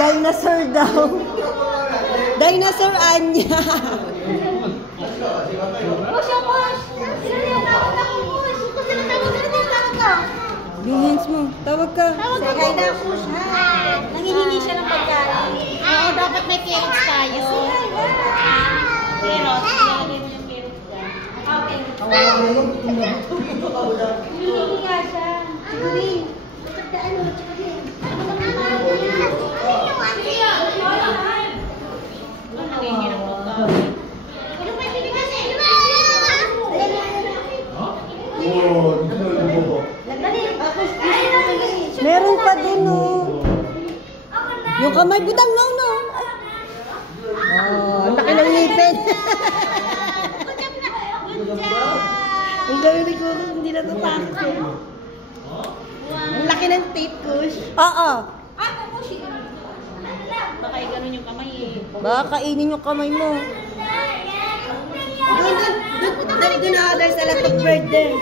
Dinosaur daw. Dinosaur Anya. Bihins mo. Tawag ka. Sakay na push. Nangihingi siya ng pagkain. Oo, dapat may carrots tayo. Carrots. Nilagay mo yung carrots dyan. Okay. Hihingi nga siya. Hindi. Meron pa din, oh. Yung kamay, butang, no, no. Oh, ang laki ng ngipin. Ang gawin ni Kukus, hindi natatakot eh. Ang laki ng tape, Kush. Oo. Baka i-ganon yung kamay eh. Baka kainin yung kamay mo. Doon na, sa latag bird din.